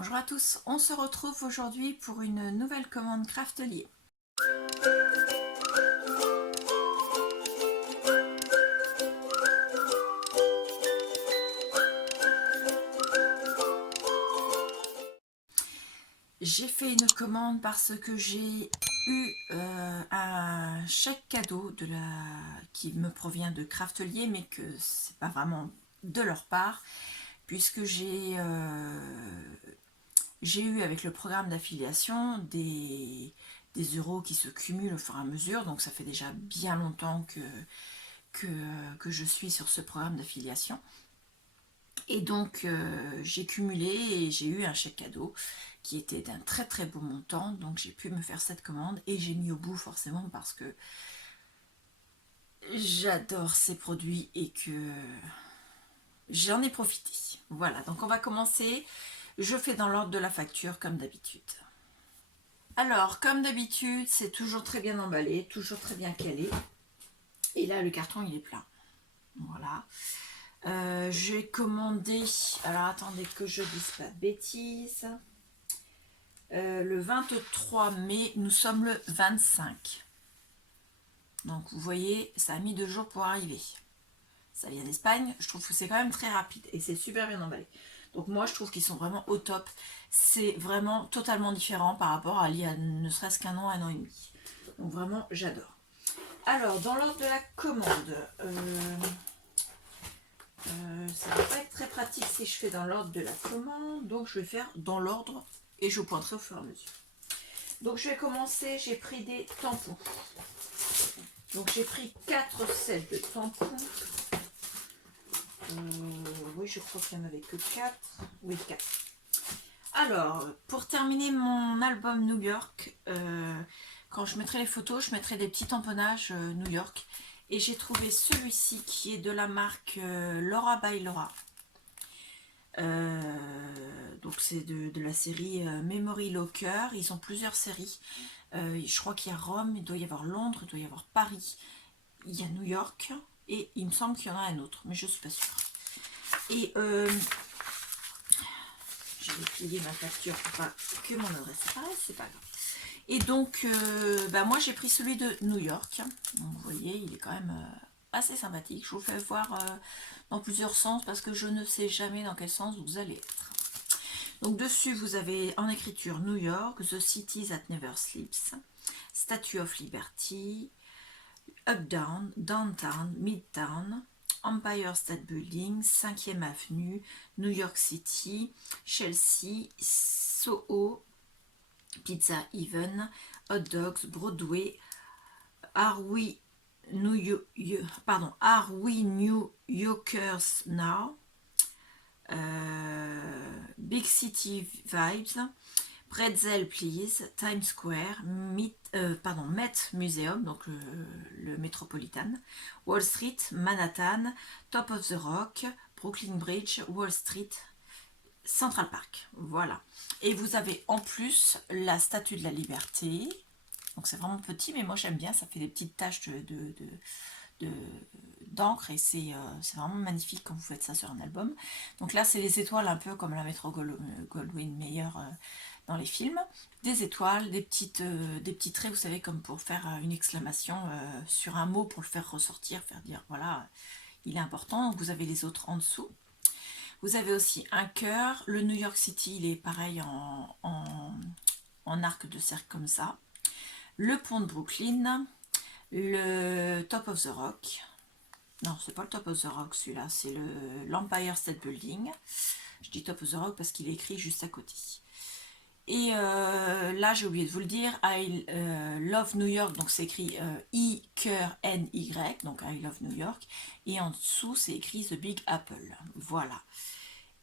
Bonjour à tous, on se retrouve aujourd'hui pour une nouvelle commande Craftelier. J'ai fait une commande parce que j'ai eu un chèque cadeau qui me provient de Craftelier, mais que c'est pas vraiment de leur part, puisque j'ai eu avec le programme d'affiliation des euros qui se cumulent au fur et à mesure, donc ça fait déjà bien longtemps que je suis sur ce programme d'affiliation. Et donc j'ai cumulé et j'ai eu un chèque cadeau qui était d'un très très beau montant, donc j'ai pu me faire cette commande et j'ai mis au bout forcément parce que j'adore ces produits et que j'en ai profité. Voilà, donc on va commencer. Je fais dans l'ordre de la facture comme d'habitude. Alors, comme d'habitude, c'est toujours très bien emballé, toujours très bien calé. Et là, le carton, il est plein. Voilà. J'ai commandé, alors attendez que je dise pas de bêtises, le 23 mai, nous sommes le 25. Donc vous voyez, ça a mis 2 jours pour arriver. Ça vient d'Espagne, je trouve que c'est quand même très rapide et c'est super bien emballé. Donc moi je trouve qu'ils sont vraiment au top. C'est vraiment totalement différent par rapport à il y a ne serait-ce qu'un an et demi. Donc vraiment j'adore. Alors dans l'ordre de la commande, ça va pas être très pratique si je fais dans l'ordre de la commande, donc je vais faire dans l'ordre et je pointerai au fur et à mesure. Donc je vais commencer, j'ai pris des tampons. Donc j'ai pris 4 sets de tampons. Oui, je crois qu'il n'y en avait que 4. Oui, 4. Alors, pour terminer mon album New York, quand je mettrai les photos, je mettrai des petits tamponnages New York. Et j'ai trouvé celui-ci qui est de la marque Laura by Laura. Donc c'est de la série Memory Locker. Ils ont plusieurs séries. Je crois qu'il y a Rome, il doit y avoir Londres, il doit y avoir Paris, il y a New York et il me semble qu'il y en a un autre, mais je suis pas sûre. Et je vais plier ma facture pour pas que mon adresse apparaisse, c'est pas grave. Et donc moi j'ai pris celui de New York. Donc, vous voyez, il est quand même assez sympathique. Je vous fais voir dans plusieurs sens parce que je ne sais jamais dans quel sens vous allez être. Donc dessus vous avez en écriture New York, The City That Never Sleeps, Statue of Liberty, Uptown, Downtown, Midtown, Empire State Building, 5e Avenue, New York City, Chelsea, Soho, Pizza Even, Hot Dogs, Broadway, Are We New Yorkers Now, Big City Vibes, Pretzel Please, Times Square, Met Museum, donc le Metropolitan, Wall Street, Manhattan, Top of the Rock, Brooklyn Bridge, Wall Street, Central Park. Voilà. Et vous avez en plus la Statue de la Liberté. Donc c'est vraiment petit, mais moi j'aime bien, ça fait des petites taches d'encre et c'est vraiment magnifique quand vous faites ça sur un album. Donc là c'est les étoiles un peu comme la Metro Goldwyn Mayer dans les films, des étoiles, des petits traits, vous savez, comme pour faire une exclamation sur un mot pour le faire ressortir, faire dire voilà, il est important. Vous avez les autres en dessous. Vous avez aussi un cœur. Le New York City, il est pareil en arc de cercle comme ça. Le pont de Brooklyn, le Top of the Rock. Non, c'est pas le Top of the Rock celui-là, c'est l'Empire State Building. Je dis Top of the Rock parce qu'il est écrit juste à côté. Et là, j'ai oublié de vous le dire, I Love New York, donc c'est écrit I-Cœur-N-Y, donc I Love New York. Et en dessous, c'est écrit The Big Apple. Voilà.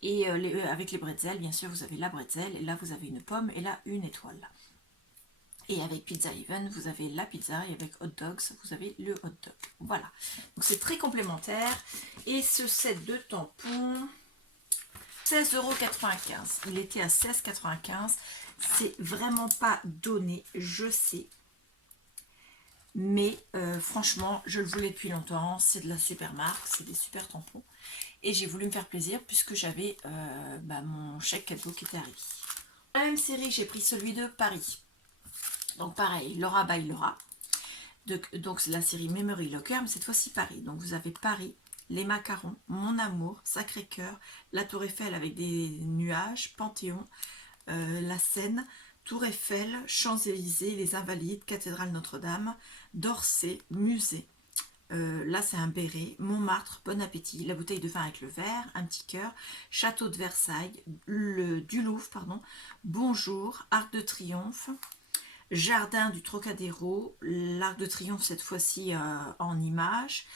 Et avec les bretzels, bien sûr, vous avez la bretzel, et là, vous avez une pomme, et là, une étoile. Et avec Pizza Even, vous avez la pizza, et avec Hot Dogs, vous avez le hot dog. Voilà. Donc c'est très complémentaire. Et ce set de tampons, 16,95 €. Il était à 16,95 €. C'est vraiment pas donné, je sais. Mais franchement, je le voulais depuis longtemps. C'est de la super marque, c'est des super tampons. Et j'ai voulu me faire plaisir puisque j'avais mon chèque cadeau qui était arrivé. Dans la même série, j'ai pris celui de Paris. Donc pareil, Laura by Laura. Donc c'est la série Memory Locker, mais cette fois-ci Paris. Donc vous avez Paris, les macarons, Mon amour, Sacré-Cœur, la Tour Eiffel avec des nuages, Panthéon, la Seine, Tour Eiffel, Champs-Élysées, les Invalides, Cathédrale Notre-Dame, d'Orsay, musée. Là c'est un béret, Montmartre, bon appétit, la bouteille de vin avec le verre, un petit cœur, château de Versailles, du Louvre, pardon, bonjour, Arc de Triomphe, jardin du Trocadéro, l'Arc de Triomphe cette fois-ci en images,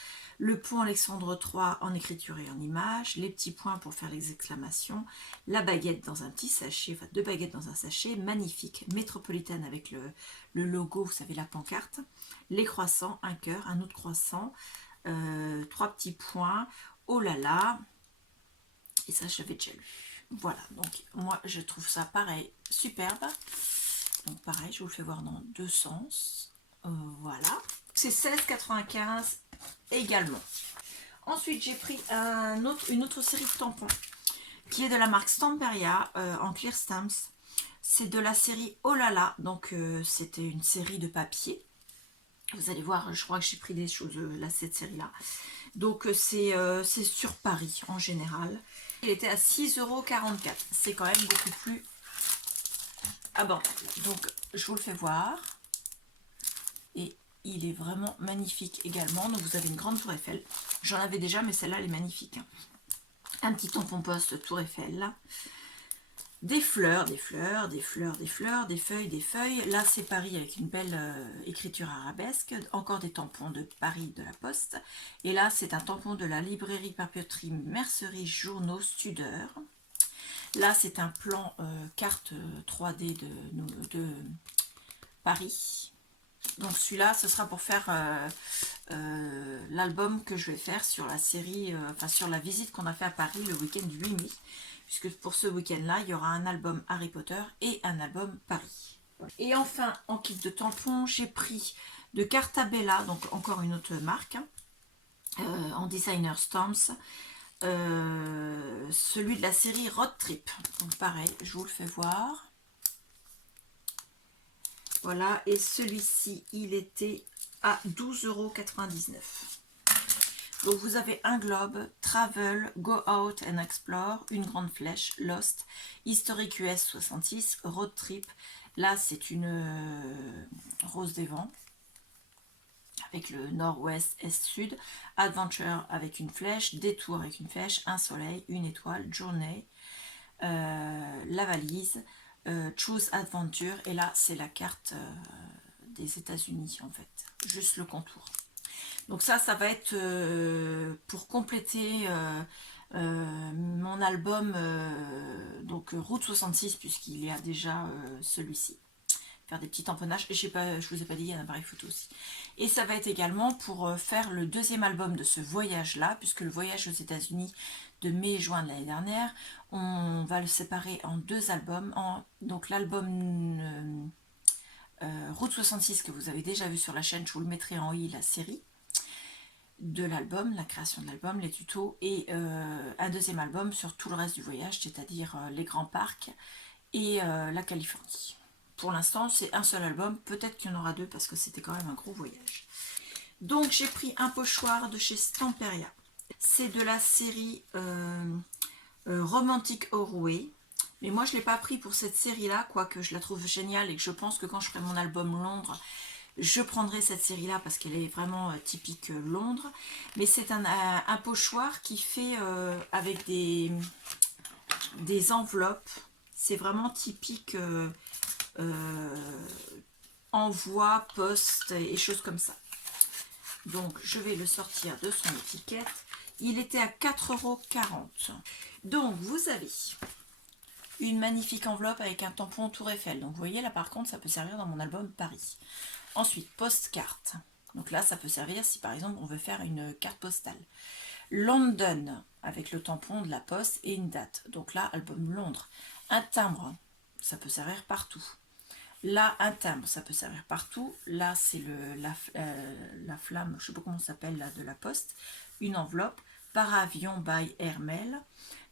le pont Alexandre III en écriture et en images, les petits points pour faire les exclamations, la baguette dans un petit sachet, enfin 2 baguettes dans un sachet, magnifique, métropolitaine avec le logo, vous savez la pancarte, les croissants, un cœur, un autre croissant, 3 petits points, oh là là, et ça je l'avais déjà lu. Voilà, donc moi je trouve ça pareil, superbe. Donc pareil, je vous le fais voir dans 2 sens. Voilà. C'est 16,95 également. Ensuite, j'ai pris une autre série de tampons qui est de la marque Stamperia en clear stamps. C'est de la série Oh là là. Donc c'était une série de papier. Vous allez voir, je crois que j'ai pris des choses là, cette série-là. Donc c'est sur Paris en général. Il était à 6,44 €. C'est quand même beaucoup plus abordable. Donc je vous le fais voir. Et il est vraiment magnifique également. Donc vous avez une grande tour Eiffel. J'en avais déjà, mais celle-là elle est magnifique. Un petit tampon poste tour Eiffel. Des fleurs, des fleurs, des fleurs, des fleurs, des feuilles, des feuilles. Là c'est Paris avec une belle écriture arabesque. Encore des tampons de Paris de la Poste. Et là c'est un tampon de la librairie papeterie Mercerie Journaux Studeur. Là c'est un plan carte 3D de Paris. Donc celui-là, ce sera pour faire l'album que je vais faire sur la série, sur la visite qu'on a fait à Paris le week-end du 8 mai. Puisque pour ce week-end-là, il y aura un album Harry Potter et un album Paris. Et enfin, en kit de tampons, j'ai pris de Cartabella, donc encore une autre marque, en designer stamps, celui de la série Road Trip. Donc pareil, je vous le fais voir. Voilà, et celui-ci, il était à 12,99 €. Donc vous avez un globe, Travel, Go Out and Explore, une grande flèche, Lost, Historic US 66, Road Trip. Là, c'est une rose des vents avec le nord-ouest, est-sud, Adventure avec une flèche, Détour avec une flèche, un soleil, une étoile, Journée, la valise, Choose Adventure, et là c'est la carte des États-Unis en fait, juste le contour. Donc ça va être pour compléter mon album donc Route 66, puisqu'il y a déjà celui-ci. Faire des petits tamponnages, et je vous ai pas dit, il y a un appareil photo aussi. Et ça va être également pour faire le deuxième album de ce voyage-là, puisque le voyage aux États-Unis de mai et juin de l'année dernière, on va le séparer en 2 albums. Donc l'album Route 66 que vous avez déjà vu sur la chaîne, je vous le mettrai en i, la série de l'album, la création de l'album, les tutos, et un deuxième album sur tout le reste du voyage, c'est-à-dire les grands parcs et la Californie. Pour l'instant, c'est un seul album, peut-être qu'il y en aura 2 parce que c'était quand même un gros voyage. Donc j'ai pris un pochoir de chez Stamperia. C'est de la série Romantic Horway. Mais moi je ne l'ai pas pris pour cette série-là, quoique je la trouve géniale et que je pense que quand je ferai mon album Londres, je prendrai cette série-là parce qu'elle est vraiment typique Londres. Mais c'est un pochoir qui fait avec des enveloppes. C'est vraiment typique envoi, poste et choses comme ça. Donc je vais le sortir de son étiquette. Il était à 4,40 €. Donc vous avez une magnifique enveloppe avec un tampon Tour Eiffel. Donc vous voyez là par contre ça peut servir dans mon album Paris. Ensuite post-carte. Donc là ça peut servir si par exemple on veut faire une carte postale. London avec le tampon de la poste et une date. Donc là album Londres. Un timbre, ça peut servir partout. Là, un timbre, ça peut servir partout. Là, c'est la flamme, je ne sais pas comment ça s'appelle, là, de la poste. Une enveloppe. Par avion by Airmail.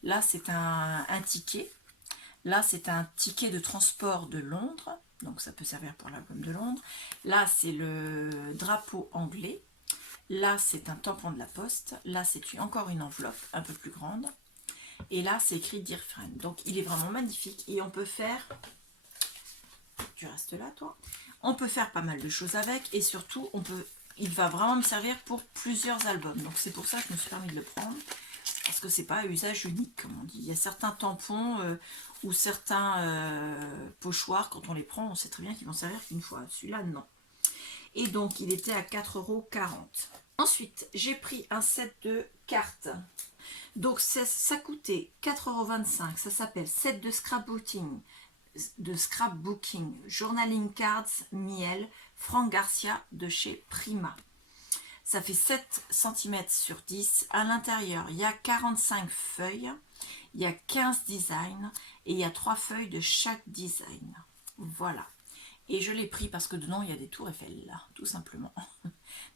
Là, c'est un ticket. Là, c'est un ticket de transport de Londres. Donc, ça peut servir pour l'album de Londres. Là, c'est le drapeau anglais. Là, c'est un tampon de la poste. Là, c'est encore une enveloppe un peu plus grande. Et là, c'est écrit Dear Friend. Donc, il est vraiment magnifique. Et on peut faire... Tu restes là, toi. On peut faire pas mal de choses avec. Et surtout, il va vraiment me servir pour plusieurs albums. Donc, c'est pour ça que je me suis permis de le prendre. Parce que c'est pas à usage unique, comme on dit. Il y a certains tampons ou certains pochoirs, quand on les prend, on sait très bien qu'ils vont servir qu'une fois. Celui-là, non. Et donc, il était à 4,40 €. Ensuite, j'ai pris un set de cartes. Donc, ça coûtait 4,25 €. Ça s'appelle set de scrapbooking, journaling cards, miel, Franck Garcia de chez Prima. Ça fait 7 cm sur 10. À l'intérieur, il y a 45 feuilles, il y a 15 designs et il y a 3 feuilles de chaque design. Voilà. Et je l'ai pris parce que dedans, il y a des tours Eiffel, là, tout simplement.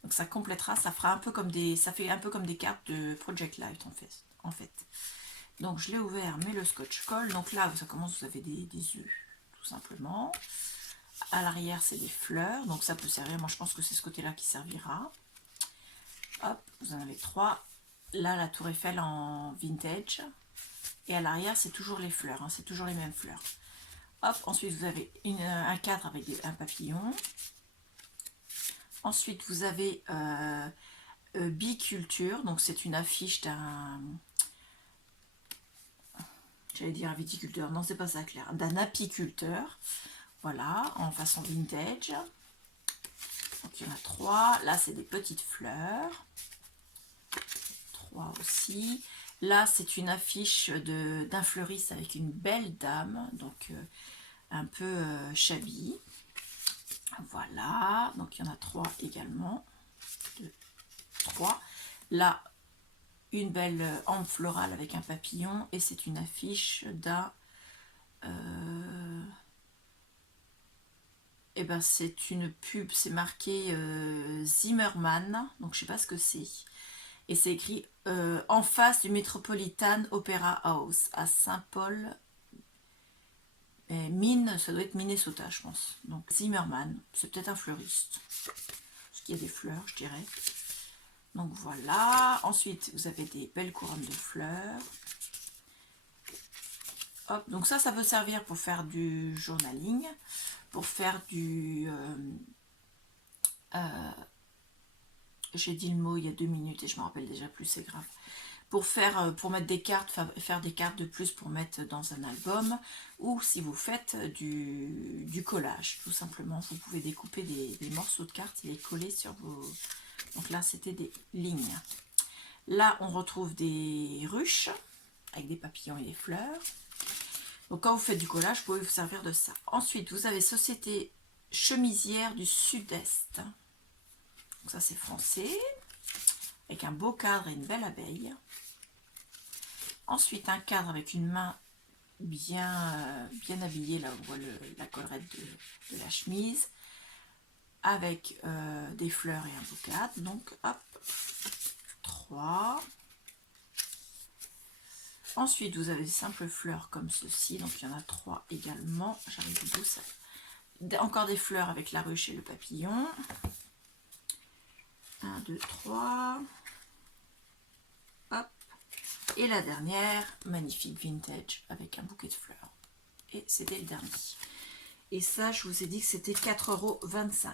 Donc ça complétera, ça fera un peu comme ça fait un peu comme des cartes de Project Light en fait. Donc je l'ai ouvert, mais le scotch colle. Donc là, ça commence, vous avez des œufs, tout simplement. À l'arrière, c'est des fleurs, donc ça peut servir. Moi, je pense que c'est ce côté-là qui servira. Hop, vous en avez 3. Là, la tour Eiffel en vintage. Et à l'arrière, c'est toujours les fleurs, hein, c'est toujours les mêmes fleurs. Hop, ensuite, vous avez un cadre avec un papillon. Ensuite, vous avez Biculture, donc c'est une affiche d'un... J'allais dire un viticulteur, non, c'est pas ça, Claire. D'un apiculteur. Voilà, en façon vintage. Donc, il y en a 3. Là, c'est des petites fleurs. 3 aussi. Là, c'est une affiche d'un fleuriste avec une belle dame, donc un peu shabby. Voilà, donc il y en a 3 également. 2, 3. Là, une belle ambre florale avec un papillon, et c'est une affiche d'un... et ben c'est une pub, c'est marqué Zimmerman, donc je sais pas ce que c'est. Et c'est écrit en face du Metropolitan Opera House à Saint-Paul. Ça doit être Minnesota, je pense. Donc Zimmerman, c'est peut-être un fleuriste. Parce qu'il y a des fleurs, je dirais. Donc voilà. Ensuite, vous avez des belles couronnes de fleurs. Hop, donc ça peut servir pour faire du journaling, pour faire du... j'ai dit le mot il y a 2 minutes et je me rappelle déjà plus, c'est grave. Pour mettre des cartes, faire des cartes de plus pour mettre dans un album, ou si vous faites du collage, tout simplement, vous pouvez découper des morceaux de cartes et les coller sur vos... Donc là, c'était des lignes. Là, on retrouve des ruches avec des papillons et des fleurs. Donc quand vous faites du collage, vous pouvez vous servir de ça. Ensuite, vous avez Société Chemisière du Sud-Est. Donc ça, c'est français, avec un beau cadre et une belle abeille. Ensuite, un cadre avec une main bien habillée, là on voit la collerette de la chemise, avec des fleurs et un beau cadre. Donc, hop, 3. Ensuite, vous avez des simples fleurs comme ceci, donc il y en a 3 également. J'arrive au bout, ça. Encore des fleurs avec la ruche et le papillon. 1, 2, 3. Hop. Et la dernière, magnifique vintage avec un bouquet de fleurs. Et c'était le dernier. Et ça, je vous ai dit que c'était 4,25 €.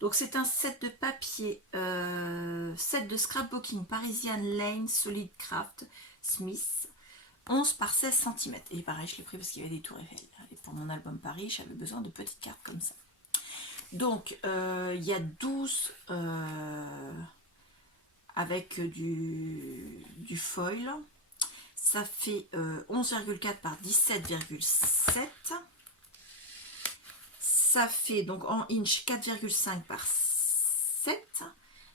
Donc c'est un set de papier, set de scrapbooking Parisian Lane Solid Craft Smith, 11 par 16 cm. Et pareil, je l'ai pris parce qu'il y avait des tours Eiffel. Et pour mon album Paris, j'avais besoin de petites cartes comme ça. Donc il y a 12 avec du foil. Ça fait 11,4 par 17,7. Ça fait donc en inch 4,5 par 7.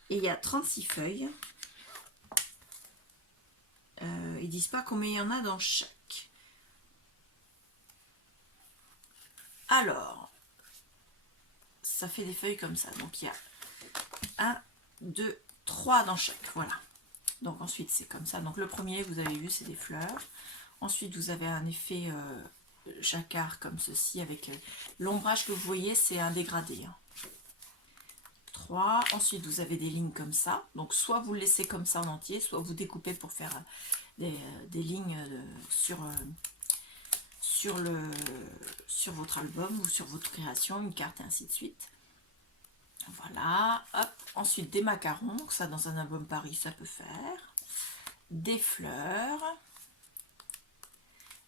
Et il y a 36 feuilles. Ils disent pas combien il y en a dans chaque. Alors, ça fait des feuilles comme ça. Donc il y a 1, 2, 3 dans chaque. Voilà. Donc ensuite c'est comme ça. Donc le premier, vous avez vu, c'est des fleurs. Ensuite vous avez un effet jacquard comme ceci avec l'ombrage que vous voyez, c'est un dégradé. 3. Ensuite vous avez des lignes comme ça. Donc soit vous le laissez comme ça en entier, soit vous découpez pour faire des lignes sur votre album ou sur votre création, une carte et ainsi de suite. Voilà, hop. Ensuite des macarons, ça dans un album Paris ça peut faire. Des fleurs,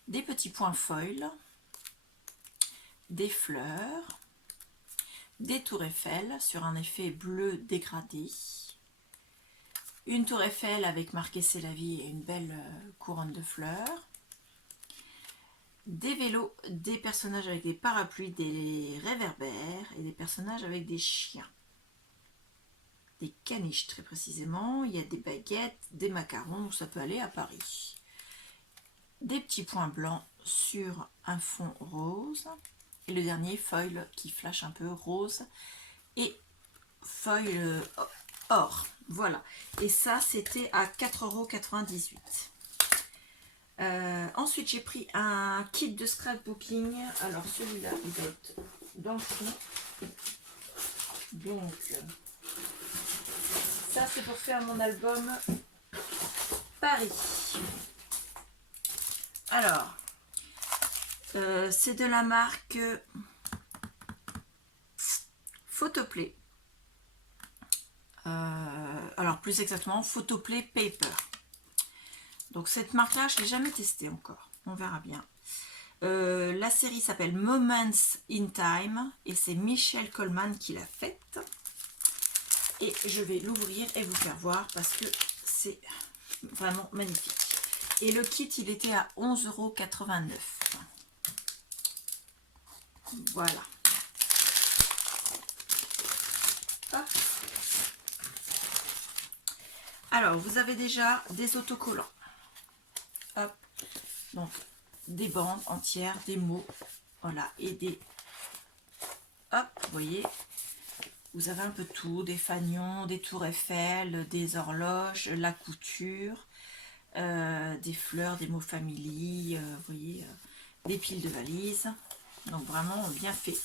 des petits points foil, des fleurs, des tours Eiffel sur un effet bleu dégradé, une tour Eiffel avec marqué c'est la vie et une belle couronne de fleurs, des vélos, des personnages avec des parapluies, des réverbères et des personnages avec des chiens. Des caniches très précisément, il y a des baguettes, des macarons, ça peut aller à Paris. Des petits points blancs sur un fond rose. Et le dernier, foil qui flash un peu rose et foil or. Voilà. Et ça, c'était à 4,98 €. Ensuite, j'ai pris un kit de scrapbooking. Alors, celui-là, il va être dans le fond. Donc, ça, c'est pour faire mon album Paris. Alors, c'est de la marque Photoplay. Alors, plus exactement, Photoplay Paper. Donc, cette marque-là, je ne l'ai jamais testée encore. On verra bien. La série s'appelle Moments in Time et c'est Michel Coleman qui l'a faite. Et je vais l'ouvrir et vous faire voir parce que c'est vraiment magnifique. Et le kit, il était à 11,89 €. Voilà. Hop. Alors, vous avez déjà des autocollants. Hop. Donc, des bandes entières, des mots. Voilà. Et des... Hop, vous voyez. Vous avez un peu tout, des fanions, des tours Eiffel, des horloges, la couture, des fleurs, des mots family, vous voyez, des piles de valises. Donc vraiment bien fait.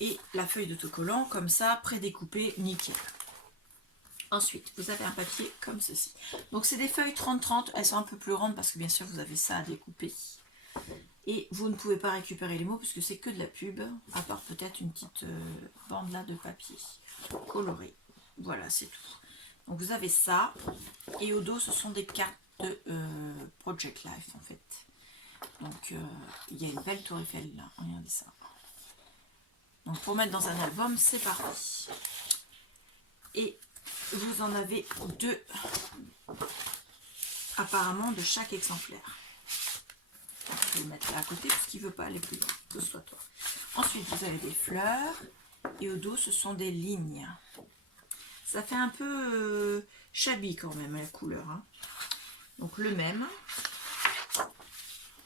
Et la feuille d'autocollant comme ça, prédécoupée, nickel. Ensuite, vous avez un papier comme ceci. Donc c'est des feuilles 30-30, elles sont un peu plus grandes parce que bien sûr vous avez ça à découper. Et vous ne pouvez pas récupérer les mots puisque c'est que de la pub, à part peut-être une petite bande là de papier coloré. Voilà, c'est tout. Donc vous avez ça. Et au dos, ce sont des cartes de Project Life en fait. Donc il y a une belle tour Eiffel là, regardez ça. Donc pour mettre dans un album, c'est parti. Et vous en avez 2 apparemment de chaque exemplaire. Je vais le mettre là à côté parce qu'il ne veut pas aller plus loin, que ce soit toi. Ensuite, vous avez des fleurs et au dos, ce sont des lignes. Ça fait un peu shabby quand même la couleur. Hein. Donc le même.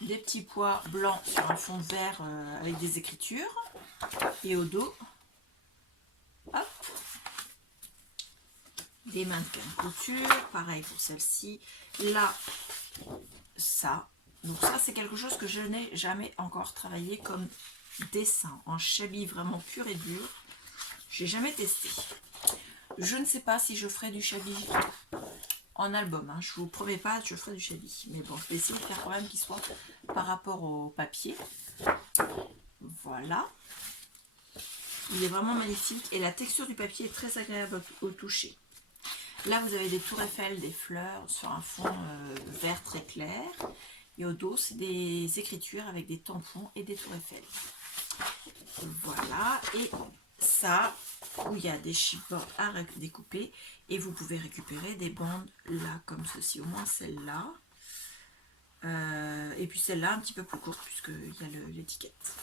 Des petits pois blancs sur un fond vert avec des écritures. Et au dos, hop, des mannequins de couture. Pareil pour celle-ci. Là, ça. Donc ça, c'est quelque chose que je n'ai jamais encore travaillé comme dessin en shabby vraiment pur et dur. J'ai jamais testé. Je ne sais pas si je ferai du shabby en album. Hein. Je vous promets pas que je ferai du shabby. Mais bon, je vais essayer de faire quand même qu'il soit par rapport au papier. Voilà. Il est vraiment magnifique et la texture du papier est très agréable au toucher. Là, vous avez des tours Eiffel, des fleurs sur un fond vert très clair. Et au dos, c'est des écritures avec des tampons et des tours Eiffel. Voilà. Et ça, où il y a des chipboards à découper. Et vous pouvez récupérer des bandes là, comme ceci. Au moins celle-là. Et puis celle-là, un petit peu plus courte, puisqu'il y a l'étiquette.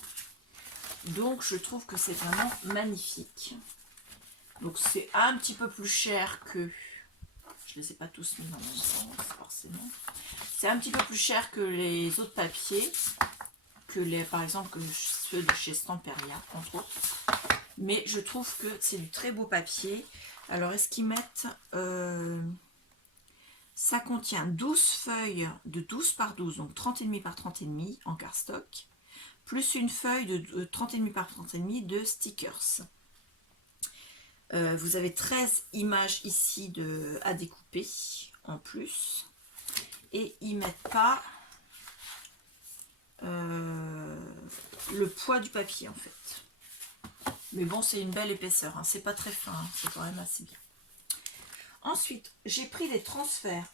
Donc, je trouve que c'est vraiment magnifique. Donc, c'est un petit peu plus cher que... Je ne les ai pas tous mis dans le même sens, forcément. C'est un petit peu plus cher que les autres papiers que par exemple que ceux de chez Stamperia, entre autres. Mais je trouve que c'est du très beau papier. Alors, est-ce qu'ils mettent... ça contient 12 feuilles de 12 par 12, donc 30,5 par 30,5 en cardstock, plus une feuille de 30,5 par 30,5 de stickers. Vous avez 13 images ici à découper en plus. Et ils ne mettent pas le poids du papier en fait. Mais bon, c'est une belle épaisseur, hein. C'est pas très fin, hein. C'est quand même assez bien. Ensuite, j'ai pris des transferts.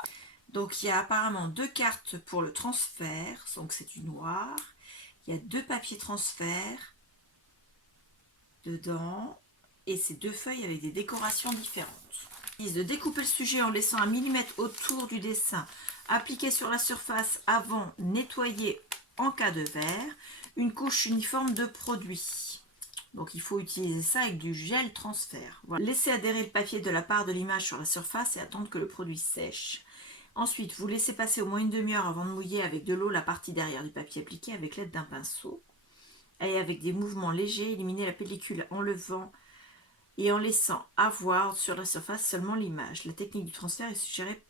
Donc il y a apparemment 2 cartes pour le transfert, donc c'est du noir. Il y a 2 papiers transfert dedans et c'est 2 feuilles avec des décorations différentes. De découper le sujet en laissant 1 mm autour du dessin, appliquer sur la surface avant, nettoyer en cas de verre, une couche uniforme de produit. Donc il faut utiliser ça avec du gel transfert. Voilà. Laissez adhérer le papier de la part de l'image sur la surface et attendre que le produit sèche. Ensuite, vous laissez passer au moins une demi-heure avant de mouiller avec de l'eau la partie derrière du papier appliqué avec l'aide d'un pinceau. Et avec des mouvements légers, éliminez la pellicule en levant et en laissant avoir sur la surface seulement l'image. La technique du transfert est suggérée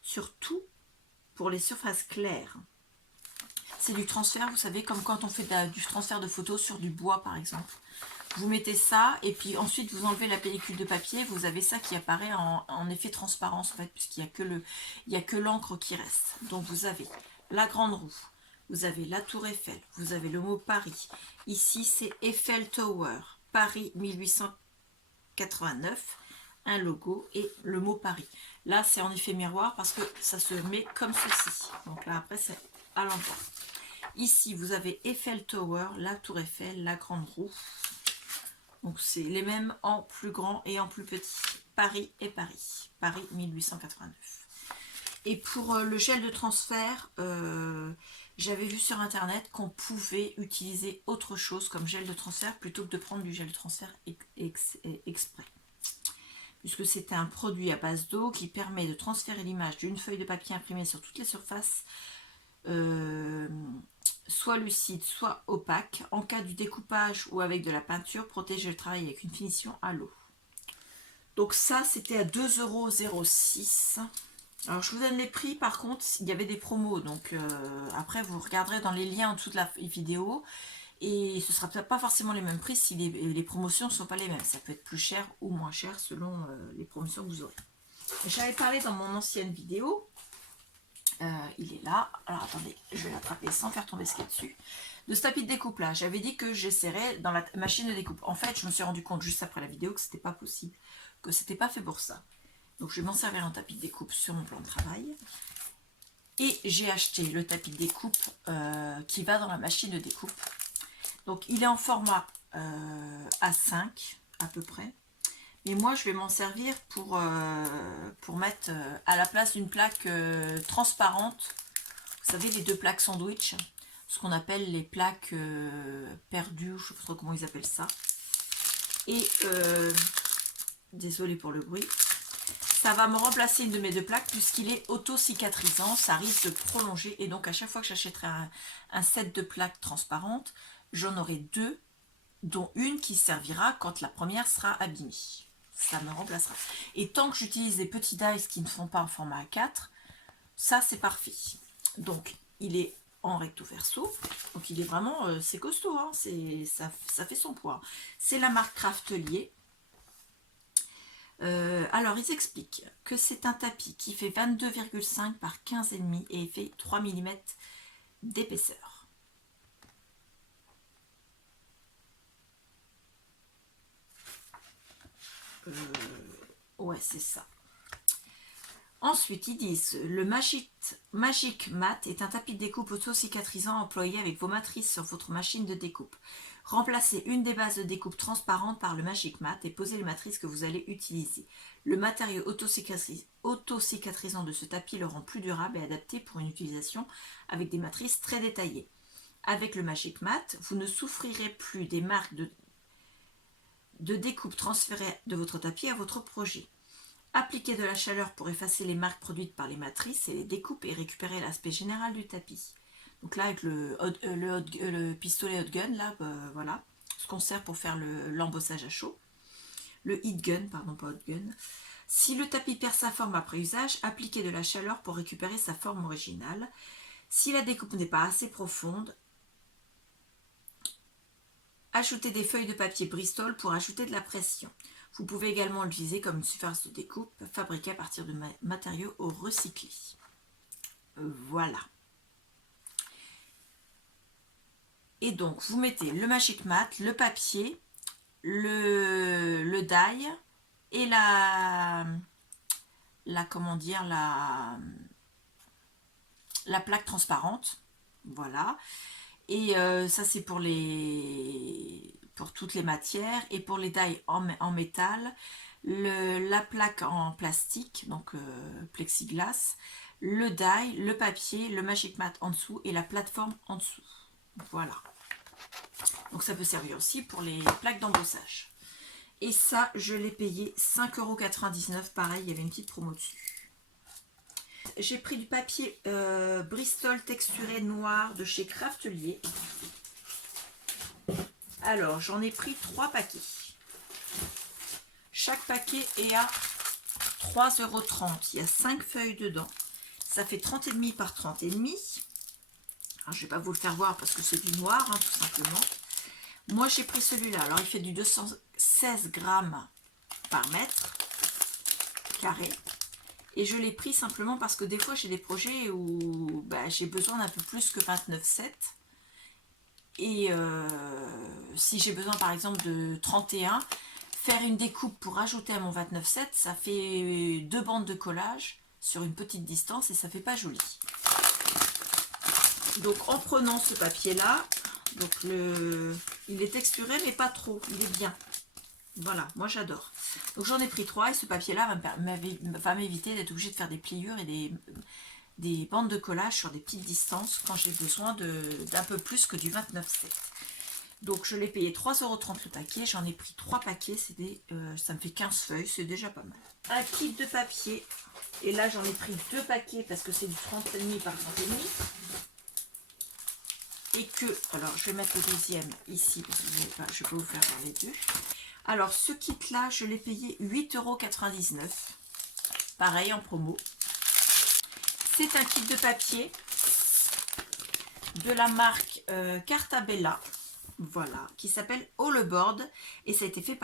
surtout pour les surfaces claires. C'est du transfert, vous savez, comme quand on fait du transfert de photos sur du bois par exemple. Vous mettez ça et puis ensuite vous enlevez la pellicule de papier, vous avez ça qui apparaît en effet transparence en fait, puisqu'il n'y a que l'encre qui reste. Donc vous avez la grande roue, vous avez la tour Eiffel, vous avez le mot Paris. Ici c'est Eiffel Tower, Paris 1889, un logo et le mot Paris. Là c'est en effet miroir parce que ça se met comme ceci. Donc là après c'est à l'endroit. Ici vous avez Eiffel Tower, la tour Eiffel, la grande roue. Donc c'est les mêmes en plus grand et en plus petit. Paris et Paris. Paris 1889. Et pour le gel de transfert, j'avais vu sur internet qu'on pouvait utiliser autre chose comme gel de transfert plutôt que de prendre du gel de transfert exprès. Puisque c'est un produit à base d'eau qui permet de transférer l'image d'une feuille de papier imprimée sur toutes les surfaces, soit lucide, soit opaque. En cas du découpage ou avec de la peinture, protégez le travail avec une finition à l'eau. Donc ça, c'était à 2,06 €. Alors, je vous donne les prix. Par contre, il y avait des promos. Donc, après, vous regarderez dans les liens en dessous de la vidéo. Et ce ne sera peut-être pas forcément les mêmes prix si les promotions ne sont pas les mêmes. Ça peut être plus cher ou moins cher selon les promotions que vous aurez. J'avais parlé dans mon ancienne vidéo. Il est là. Alors attendez, je vais l'attraper sans faire tomber ce qu'il y a dessus. De ce tapis de découpe là, j'avais dit que j'essaierais dans la machine de découpe. En fait, je me suis rendu compte juste après la vidéo que c'était pas possible, que c'était pas fait pour ça. Donc je vais m'en servir en tapis de découpe sur mon plan de travail. Et j'ai acheté le tapis de découpe qui va dans la machine de découpe. Donc il est en format A5 à peu près. Et moi, je vais m'en servir pour mettre à la place d'une plaque transparente. Vous savez, les 2 plaques sandwich, ce qu'on appelle les plaques perdues, je ne sais pas trop comment ils appellent ça. Et, désolé pour le bruit, ça va me remplacer une de mes 2 plaques puisqu'il est auto-cicatrisant, ça risque de prolonger. Et donc, à chaque fois que j'achèterai un set de plaques transparentes, j'en aurai 2, dont une qui servira quand la première sera abîmée. Ça me remplacera. Et tant que j'utilise des petits dies qui ne font pas en format A4, ça c'est parfait. Donc il est en recto verso, donc il est vraiment, c'est costaud, hein, ça fait son poids. C'est la marque Craftelier. Alors ils expliquent que c'est un tapis qui fait 22,5 par 15,5 et fait 3 mm d'épaisseur. Ouais, c'est ça. Ensuite, ils disent le Magic Mat est un tapis de découpe auto-cicatrisant employé avec vos matrices sur votre machine de découpe. Remplacez une des bases de découpe transparente par le Magic Mat et posez les matrices que vous allez utiliser. Le matériau auto-cicatrisant de ce tapis le rend plus durable et adapté pour une utilisation avec des matrices très détaillées. Avec le Magic Mat, vous ne souffrirez plus des marques de découpe transférées de votre tapis à votre projet. Appliquez de la chaleur pour effacer les marques produites par les matrices et les découpes et récupérer l'aspect général du tapis. Donc là, avec le pistolet hot gun, là, voilà, ce qu'on sert pour faire l'embossage à chaud. Le heat gun, pardon, pas hot gun. Si le tapis perd sa forme après usage, appliquez de la chaleur pour récupérer sa forme originale. Si la découpe n'est pas assez profonde, ajoutez des feuilles de papier Bristol pour ajouter de la pression. Vous pouvez également l'utiliser comme une surface de découpe fabriquée à partir de matériaux recyclés. Voilà. Et donc, vous mettez le Magic Mat, le papier, le die et comment dire, la plaque transparente. Voilà. Et ça, c'est pour toutes les matières. Et pour les die en métal, la plaque en plastique, donc plexiglas, le die, le papier, le Magic Mat en dessous et la plateforme en dessous. Voilà. Donc ça peut servir aussi pour les plaques d'embossage. Et ça, je l'ai payé 5,99 €. Pareil, il y avait une petite promo dessus. J'ai pris du papier Bristol texturé noir de chez Craftelier. Alors, j'en ai pris 3 paquets. Chaque paquet est à 3,30 €. Il y a 5 feuilles dedans. Ça fait 30,5 par 30,5. Alors, je ne vais pas vous le faire voir parce que c'est du noir, hein, tout simplement. Moi, j'ai pris celui-là. Alors, il fait du 216 grammes par mètre carré. Et je l'ai pris simplement parce que des fois, j'ai des projets où j'ai besoin d'un peu plus que 29,7. Et si j'ai besoin, par exemple, de 31, faire une découpe pour ajouter à mon 29,7, ça fait 2 bandes de collage sur une petite distance et ça fait pas joli. Donc, en prenant ce papier-là, donc il est texturé mais pas trop, il est bien. Voilà, moi j'adore. Donc j'en ai pris 3 et ce papier-là va m'éviter d'être obligé de faire des pliures et des bandes de collage sur des petites distances quand j'ai besoin d'un peu plus que du 29,7. Donc je l'ai payé 3,30 € le paquet, j'en ai pris 3 paquets, ça me fait 15 feuilles, c'est déjà pas mal. Un kit de papier, et là j'en ai pris 2 paquets parce que c'est du 30,5 par 30,5. Et alors je vais mettre le deuxième ici parce que je peux vous faire voir les deux. Alors ce kit là je l'ai payé 8,99 €, pareil en promo. C'est un kit de papier de la marque Cartabella, voilà, qui s'appelle All Aboard et ça a été fait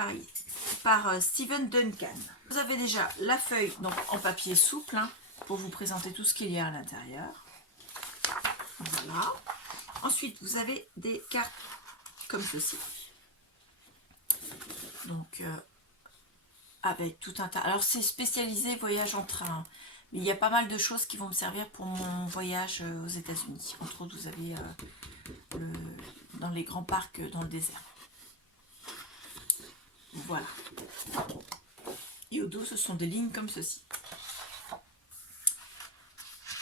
par Steven Duncan. Vous avez déjà la feuille donc en papier souple, hein, pour vous présenter tout ce qu'il y a à l'intérieur. Voilà. Ensuite, vous avez des cartes comme ceci. Donc, avec tout un tas. Alors, c'est spécialisé voyage en train. Mais il y a pas mal de choses qui vont me servir pour mon voyage aux États-Unis. Entre autres, vous avez dans les grands parcs dans le désert. Voilà. Et au dos, ce sont des lignes comme ceci.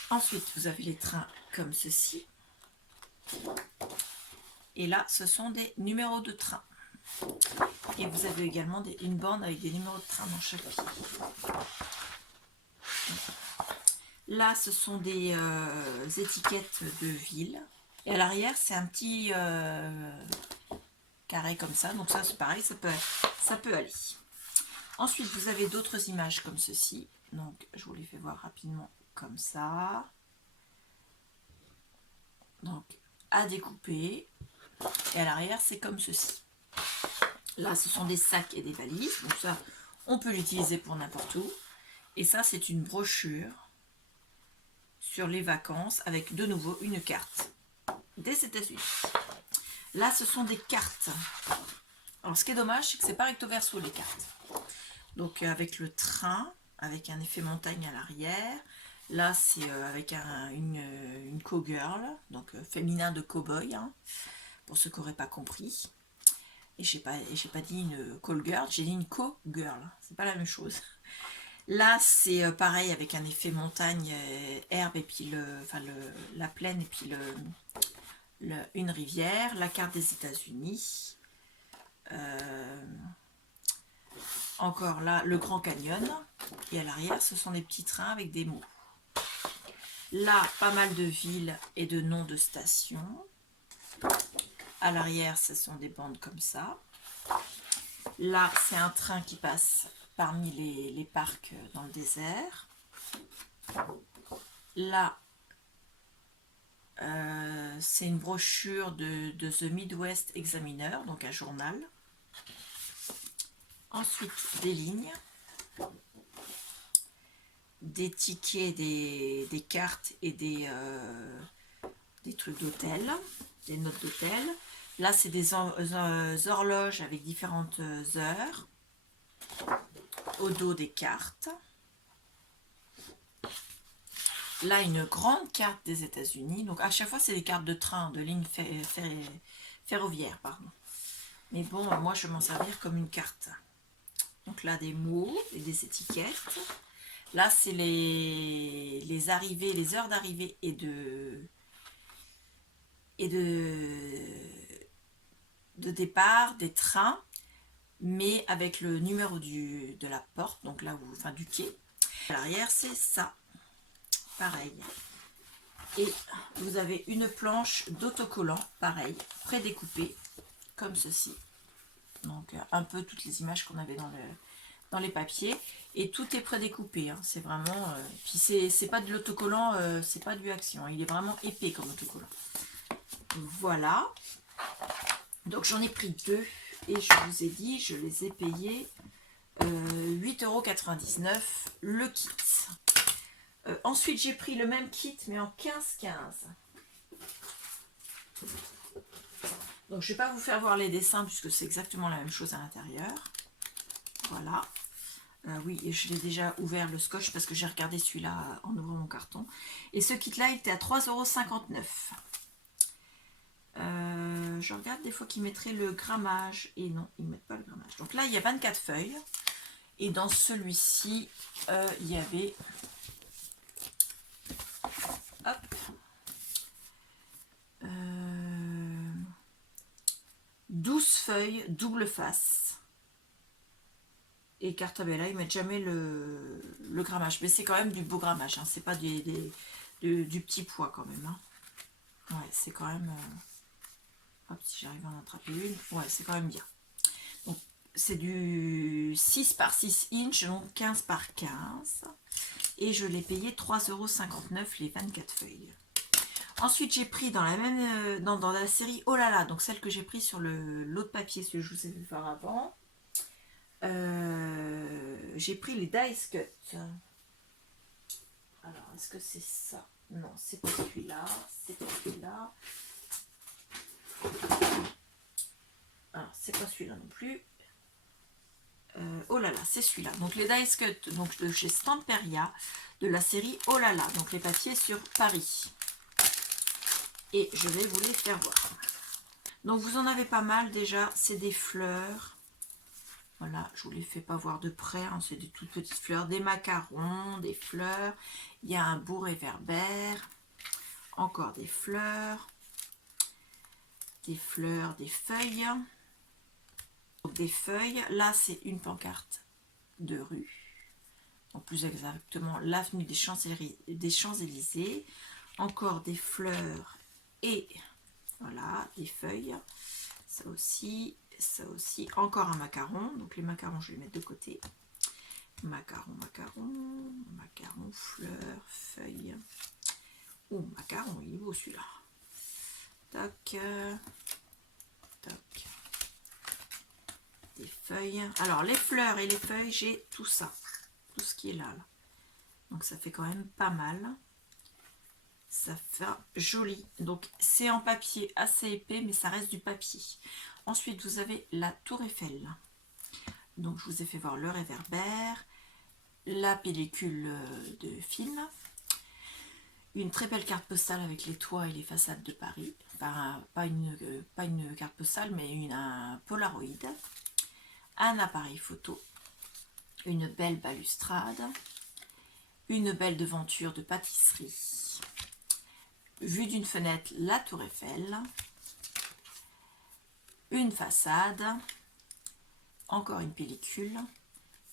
Ensuite, vous avez les trains comme ceci. Et là, ce sont des numéros de train. Et vous avez également une bande avec des numéros de train dans chaque pied. Là, ce sont des étiquettes de ville. Et à l'arrière, c'est un petit carré comme ça. Donc ça, c'est pareil, ça peut aller. Ensuite, vous avez d'autres images comme ceci. Donc, je vous les fais voir rapidement comme ça. Donc, à découper. Et à l'arrière, c'est comme ceci. Là, ce sont des sacs et des valises. Donc ça, on peut l'utiliser pour n'importe où. Et ça, c'est une brochure sur les vacances avec de nouveau une carte des États-Unis. Là, ce sont des cartes. Alors, ce qui est dommage, c'est que c'est pas recto verso les cartes. Donc, avec le train, avec un effet montagne à l'arrière. Là, c'est avec une cowgirl, donc féminin de cowboy, hein, pour ceux qui n'auraient pas compris. Et j'ai pas dit une call girl, j'ai dit une co-girl. C'est pas la même chose. Là, c'est pareil avec un effet montagne, herbe et puis la plaine et puis une rivière. La carte des États-Unis. Encore là, le Grand Canyon. Et à l'arrière, ce sont des petits trains avec des mots. Là, pas mal de villes et de noms de stations. À l'arrière, ce sont des bandes comme ça. Là, c'est un train qui passe parmi les parcs dans le désert. Là, c'est une brochure de The Midwest Examiner, donc un journal. Ensuite, des lignes, des tickets, des cartes et des trucs d'hôtel, des notes d'hôtel. Là, c'est des horloges avec différentes heures. Au dos, des cartes. Là, une grande carte des États-Unis. Donc, à chaque fois, c'est des cartes de train, de ligne ferroviaire, pardon. Mais bon, moi, je vais m'en servir comme une carte. Donc là, des mots et des étiquettes. Là, c'est les arrivées, les heures d'arrivée et de départ des trains, mais avec le numéro de la porte, donc là où, enfin du quai. À l'arrière, c'est ça. Pareil. Et vous avez une planche d'autocollant, pareil, prédécoupée, comme ceci. Donc un peu toutes les images qu'on avait dans les papiers. Et tout est prédécoupé, hein. C'est vraiment... puis c'est pas de l'autocollant, c'est pas du Action, hein. Il est vraiment épais comme autocollant. Voilà. Donc j'en ai pris 2 et je vous ai dit, je les ai payés 8,99 € le kit. Ensuite j'ai pris le même kit mais en 15-15. Donc je ne vais pas vous faire voir les dessins puisque c'est exactement la même chose à l'intérieur. Voilà. Oui, et je l'ai déjà ouvert le scotch parce que j'ai regardé celui-là en ouvrant mon carton. Et ce kit-là, il était à 3,59 €. Je regarde des fois qu'ils mettraient le grammage. Et non, ils ne mettent pas le grammage. Donc là, il y a 24 feuilles. Et dans celui-ci, il y avait... Hop. 12 feuilles double face. Et Cartabella, ils mettent jamais le grammage. Mais c'est quand même du beau grammage. Hein. C'est pas du petit poids quand même. Hein. Ouais, c'est quand même... Hop, si j'arrive à en attraper une. Ouais, c'est quand même bien. Donc, c'est du 6 par 6 inches, donc 15 par 15. Et je l'ai payé 3,59 € les 24 feuilles. Ensuite, j'ai pris dans la même dans la série Oh là là, donc celle que j'ai pris sur l'autre papier, celui que je vous ai fait faire avant. J'ai pris les Dice Cut. Alors, est-ce que c'est ça? Non, c'est pas celui-là. C'est pas celui-là. Alors, c'est pas celui-là non plus. Oh là là, c'est celui-là. Donc les Dice Cut donc, de chez Stamperia, de la série Oh là là. Donc les papiers sur Paris. Et je vais vous les faire voir. Donc vous en avez pas mal déjà. C'est des fleurs. Voilà, je vous les fais pas voir de près. Hein. C'est des toutes petites fleurs. Des macarons, des fleurs. Il y a un bourg réverbère. Encore des fleurs. Des fleurs, des feuilles. Donc des feuilles. Là, c'est une pancarte de rue. Donc plus exactement, l'avenue des Champs-Élysées. Encore des fleurs et voilà, des feuilles. Ça aussi, encore un macaron. Donc les macarons, je vais les mettre de côté. Macaron, macaron, macaron, fleurs, feuilles. Oh, macaron, il est beau celui-là. Tac, tac. Des feuilles. Alors les fleurs et les feuilles, j'ai tout ça. Tout ce qui est là. Donc ça fait quand même pas mal. Ça fait joli. Donc c'est en papier assez épais, mais ça reste du papier. Ensuite, vous avez la Tour Eiffel. Donc je vous ai fait voir le réverbère, la pellicule de film, une très belle carte postale avec les toits et les façades de Paris. Enfin, pas une carte postale, mais un Polaroid, un appareil photo, une belle balustrade, une belle devanture de pâtisserie, vue d'une fenêtre, la Tour Eiffel, une façade, encore une pellicule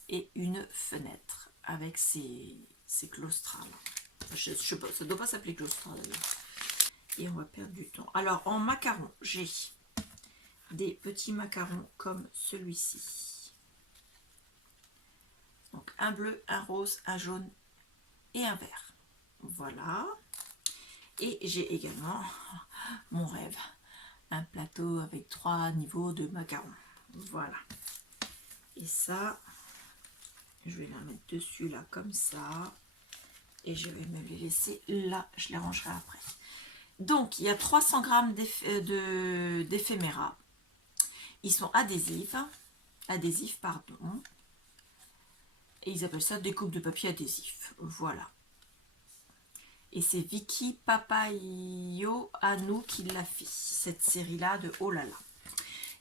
et une fenêtre avec ses claustrales. Je sais pas, ça doit pas s'appeler Claustra d'ailleurs. Et on va perdre du temps. Alors en macarons, j'ai des petits macarons comme celui-ci. Donc un bleu, un rose, un jaune et un vert. Voilà. Et j'ai également mon rêve, un plateau avec 3 niveaux de macarons. Voilà. Et ça, je vais la mettre dessus là comme ça. Et je vais me les laisser là, je les rangerai après. Donc il y a 300 grammes d'éphéméra. Ils sont adhésifs, pardon. Et ils appellent ça des coupes de papier adhésif. Voilà. Et c'est Vicky Papayo Anou qui l'a fait, cette série-là de Oh là là.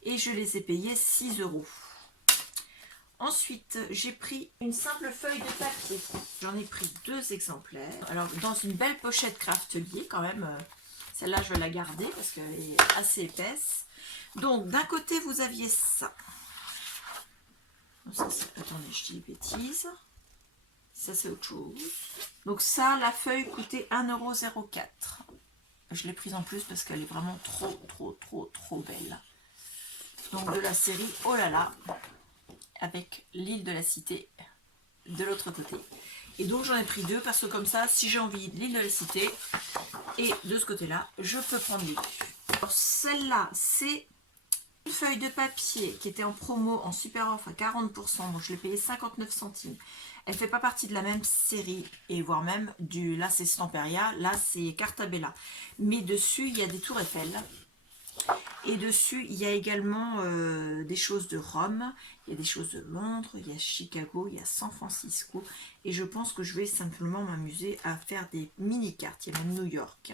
Et je les ai payés 6 €. Ensuite, j'ai pris une simple feuille de papier. J'en ai pris 2 exemplaires. Alors, dans une belle pochette Craftelier, quand même. Celle-là, je vais la garder parce qu'elle est assez épaisse. Donc, d'un côté, vous aviez ça. Ça attendez, je dis des bêtises. Ça, c'est autre chose. Donc ça, la feuille coûtait 1,04 €. Je l'ai prise en plus parce qu'elle est vraiment trop belle. Donc de la série Oh là là, avec l'île de la Cité de l'autre côté. Et donc j'en ai pris 2 parce que comme ça, si j'ai envie de l'île de la Cité et de ce côté-là, je peux prendre les 2. Alors celle-là, c'est une feuille de papier qui était en promo, en super offre à 40%, donc je l'ai payé 59 centimes. Elle ne fait pas partie de la même série, et voire même du, là c'est Stamperia, là c'est Cartabella. Mais dessus, il y a des tours Eiffel. Et dessus, il y a également des choses de Rome, il y a des choses de Londres, il y a Chicago, il y a San Francisco. Et je pense que je vais simplement m'amuser à faire des mini-cartes. Il y a même New York,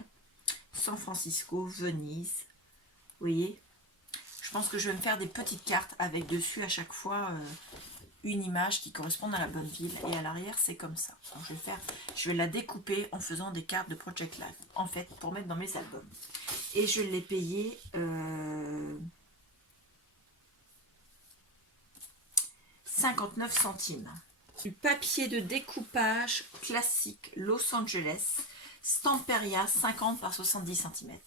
San Francisco, Venise. Vous voyez ? Je pense que je vais me faire des petites cartes avec dessus à chaque fois une image qui corresponde à la bonne ville. Et à l'arrière, c'est comme ça. Donc, je vais la découper en faisant des cartes de Project Life, en fait, pour mettre dans mes albums. Et je l'ai payé 59 centimes. Du papier de découpage classique Los Angeles, Stamperia 50 par 70 cm.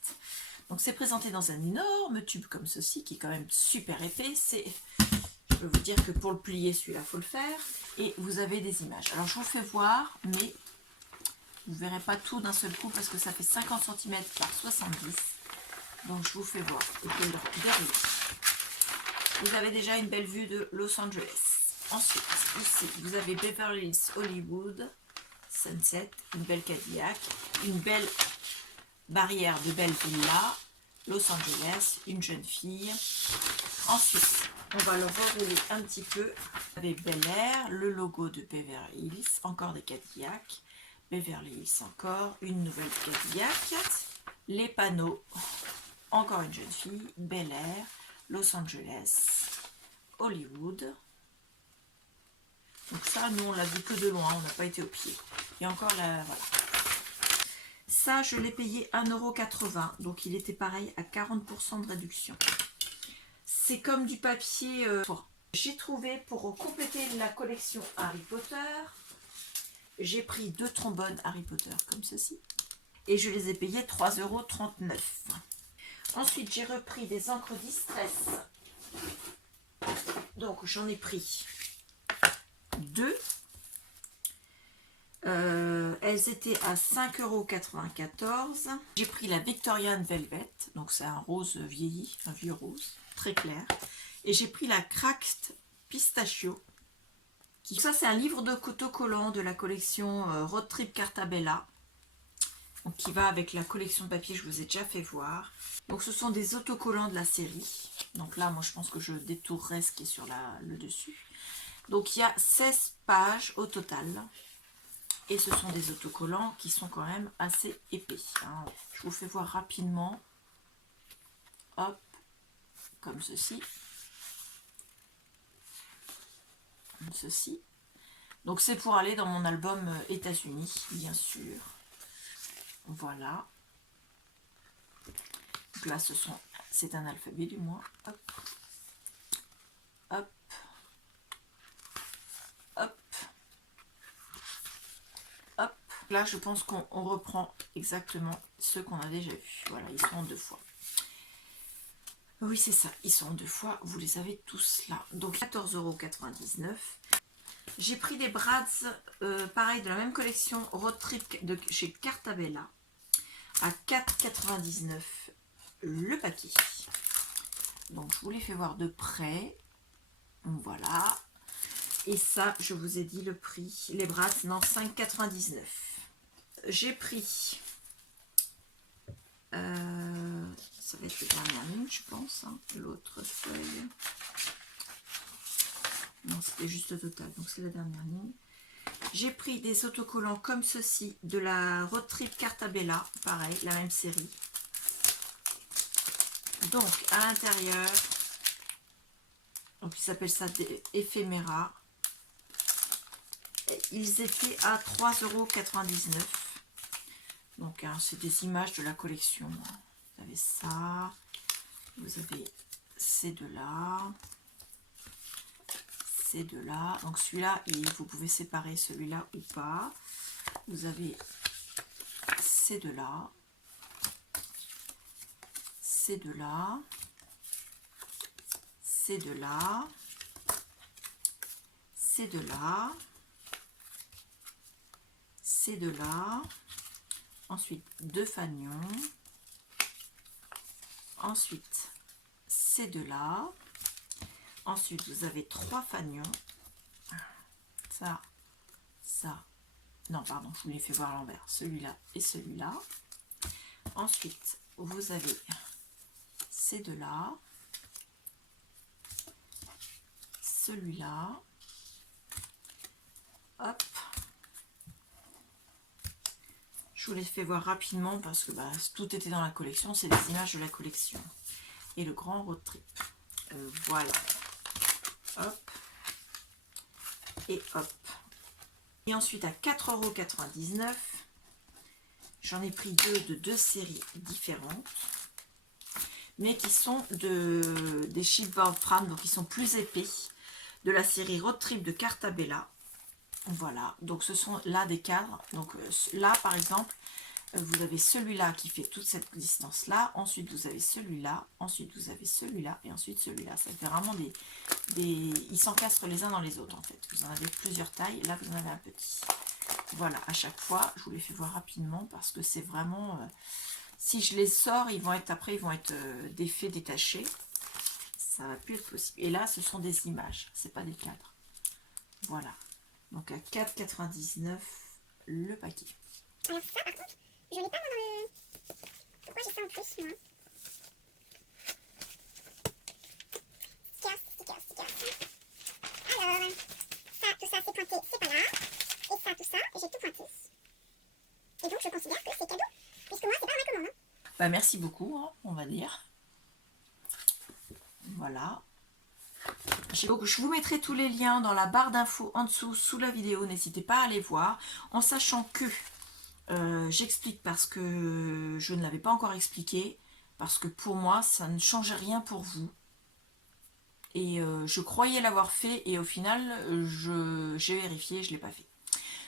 Donc c'est présenté dans un énorme tube comme ceci, qui est quand même super épais. Je peux vous dire que pour le plier, celui-là, il faut le faire. Et vous avez des images. Alors je vous fais voir, mais vous ne verrez pas tout d'un seul coup parce que ça fait 50 cm par 70. Donc je vous fais voir. Et puis derrière, vous avez déjà une belle vue de Los Angeles. Ensuite, ici, vous avez Beverly Hills, Hollywood, Sunset, une belle Cadillac, une belle barrière de belle villa, Los Angeles, une jeune fille. Ensuite, on va le rerouler un petit peu avec Bel Air, le logo de Beverly Hills, encore des Cadillac, Beverly Hills encore, une nouvelle Cadillac, les panneaux, encore une jeune fille, Bel Air, Los Angeles, Hollywood. Donc ça, nous, on l'a vu que de loin, on n'a pas été au pied. Et encore là, voilà. Ça, je l'ai payé 1,80 €, donc il était pareil à 40% de réduction. C'est comme du papier. J'ai trouvé pour compléter la collection Harry Potter, j'ai pris 2 trombones Harry Potter comme ceci. Et je les ai payés 3,39 €. Ensuite, j'ai repris des encres Distress. Donc, j'en ai pris 2. Elles étaient à 5,94 €. J'ai pris la Victorian Velvet, donc c'est un rose vieilli, un vieux rose, très clair. Et j'ai pris la Cracked Pistachio. Ça, c'est un livre de autocollant de la collection Road Trip Cartabella, donc, qui va avec la collection de papier, je vous ai déjà fait voir. Donc ce sont des autocollants de la série. Donc là, moi je pense que je détournerai ce qui est sur le dessus. Donc il y a 16 pages au total. Et ce sont des autocollants qui sont quand même assez épais. Hein. Je vous fais voir rapidement. Hop, comme ceci. Comme ceci. Donc c'est pour aller dans mon album États-Unis, bien sûr. Voilà. Donc là, c'est un alphabet du moins. Hop. Hop. Hop. Hop. Là, je pense qu'on reprend exactement ceux qu'on a déjà vus. Voilà, ils sont en 2 fois. Oui, c'est ça, ils sont en 2 fois. Vous les avez tous là. Donc, 14,99 €. J'ai pris des Brads, pareil, de la même collection, Road Trip de chez Cartabella, à 4,99 € le paquet. Donc, je vous les fais voir de près. Voilà. Et ça, je vous ai dit le prix. Les Brads, non, 5,99 €. J'ai pris... ça va être la dernière ligne, je pense. Hein, l'autre feuille. Non, c'était juste le total. Donc, c'est la dernière ligne. J'ai pris des autocollants comme ceci de la Road Trip Cartabella. Pareil, la même série. Donc, à l'intérieur, donc ils s'appellent ça des éphéméras. Ils étaient à 3,99 €. Donc, hein, c'est des images de la collection. Vous avez ça. Vous avez ces deux-là. Ces deux-là. Donc, celui-là, vous pouvez séparer celui-là ou pas. Vous avez ces deux-là. Ces deux-là. Ces deux-là. Ces deux-là. Ces deux-là. Ensuite, 2 fanions. Ensuite, ces deux-là. Ensuite, vous avez 3 fanions. Ça, ça. Non, pardon, je vous les fais voir à l'envers. Celui-là et celui-là. Ensuite, vous avez ces deux-là. Celui-là. Hop. Je vous les fais voir rapidement parce que tout était dans la collection. C'est les images de la collection. Et le grand road trip. Voilà. Hop. Et hop. Et ensuite à 4,99 €, j'en ai pris deux de 2 séries différentes. Mais qui sont des chipboard frame. Donc ils sont plus épais. De la série Road Trip de Cartabella. Voilà, donc ce sont là des cadres. Donc là par exemple, vous avez celui-là qui fait toute cette distance là. Ensuite vous avez celui-là. Ensuite vous avez celui-là. Et ensuite celui-là. Ça fait vraiment des... Ils s'encastrent les uns dans les autres en fait. Vous en avez plusieurs tailles. Là vous en avez un petit. Voilà, à chaque fois, je vous les fais voir rapidement parce que c'est vraiment... si je les sors, ils vont être défaits, détachés. Ça va plus être possible. Et là, ce sont des images. C'est pas des cadres. Voilà. Donc à 4,99 € le paquet. Alors ça par contre, je l'ai pas moi dans le... Pourquoi j'ai ça en plus moi? Stickers. Alors, ça, tout ça c'est pointé, c'est pas là. Et ça, tout ça, j'ai tout pointé. Et donc je considère que c'est cadeau. Puisque moi c'est pas ma commande. Hein. Merci beaucoup, hein, on va dire. Voilà. Donc je vous mettrai tous les liens dans la barre d'infos en dessous, sous la vidéo. N'hésitez pas à aller voir. En sachant que j'explique parce que je ne l'avais pas encore expliqué. Parce que pour moi, ça ne change rien pour vous. Et je croyais l'avoir fait. Et au final, j'ai vérifié, je ne l'ai pas fait.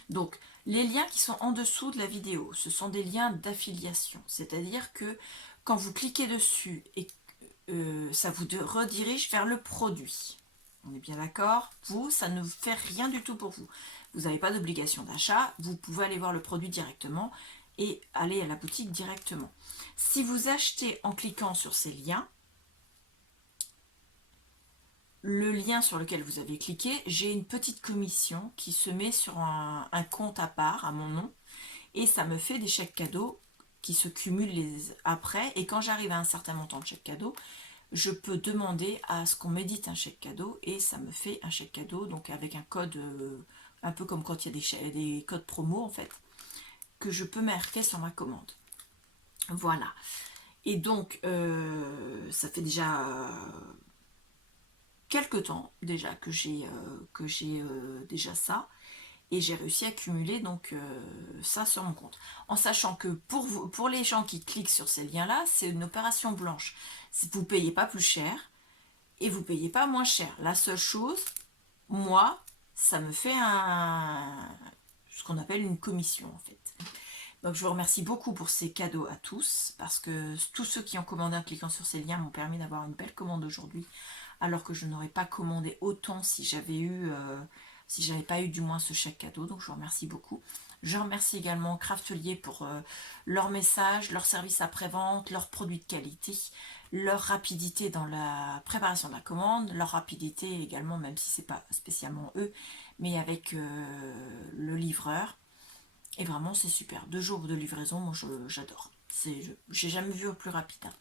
Donc, les liens qui sont en dessous de la vidéo, ce sont des liens d'affiliation. C'est-à-dire que quand vous cliquez dessus et ça vous redirige vers le produit. On est bien d'accord? Vous, ça ne fait rien du tout pour vous. Vous n'avez pas d'obligation d'achat. Vous pouvez aller voir le produit directement et aller à la boutique directement. Si vous achetez en cliquant sur ces liens, le lien sur lequel vous avez cliqué, j'ai une petite commission qui se met sur un compte à part, à mon nom, et ça me fait des chèques cadeaux qui se cumulent après. Et quand j'arrive à un certain montant de chèques cadeaux, je peux demander à ce qu'on m'édite un chèque cadeau et ça me fait un chèque cadeau, donc avec un code, un peu comme quand il y a des codes promo en fait, que je peux marquer sur ma commande. Voilà. Et donc, ça fait déjà quelques temps déjà que j'ai déjà ça. Et j'ai réussi à cumuler donc ça sur mon compte. En sachant que pour les gens qui cliquent sur ces liens-là, c'est une opération blanche. Vous ne payez pas plus cher et vous ne payez pas moins cher. La seule chose, moi, ça me fait ce qu'on appelle une commission en fait. Donc je vous remercie beaucoup pour ces cadeaux à tous, parce que tous ceux qui ont commandé en cliquant sur ces liens m'ont permis d'avoir une belle commande aujourd'hui, alors que je n'aurais pas commandé autant si j'avais eu, si j'avais pas eu du moins ce chèque cadeau. Donc je vous remercie beaucoup. Je remercie également Craftelier pour leur message, leur service après-vente, leurs produits de qualité, leur rapidité dans la préparation de la commande, leur rapidité également, même si c'est pas spécialement eux, mais avec le livreur. Et vraiment, c'est super. 2 jours de livraison, moi j'adore. J'ai jamais vu au plus rapide, hein.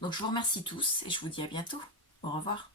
Donc je vous remercie tous et je vous dis à bientôt. Au revoir.